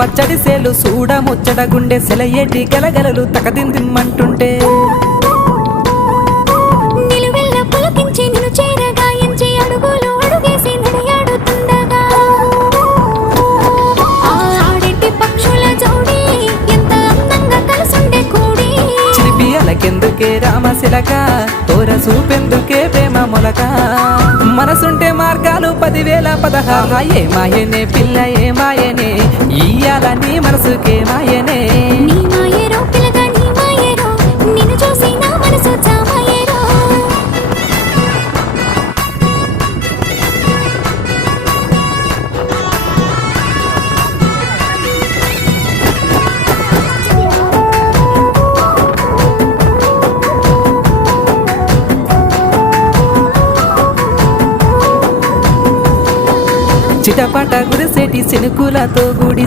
పచ్చడి సేలు సూడ ముచ్చట గుండె సెలయేటి గలగలలు తకదిందిమ్మంటుంటే నిలువెల్ల పులకించి నిన్ను చేరగా ఎంచి అడుగులు అడుగేసి నడియాడుతుండగా ఆడేటి పక్షుల జోడి ఎంత అందంగా కలుసుండే కూడి చిలిపి అలకెందుకే రామశిలక తోర చూపెందుకే ప్రేమ మొలక మనసుంటే మార్గాలు 10,016 ఏ మాయనే పిల్ల ఏ మాయనే ఇయ్యాల నీ మనసుకే మాయనే నీ మాయేరో పిల్లగా నీ మాయేరో నిన్ను చూసి నా మనసు చామాయేరో చిటపట గురిసేటి చినుకులతో గుడి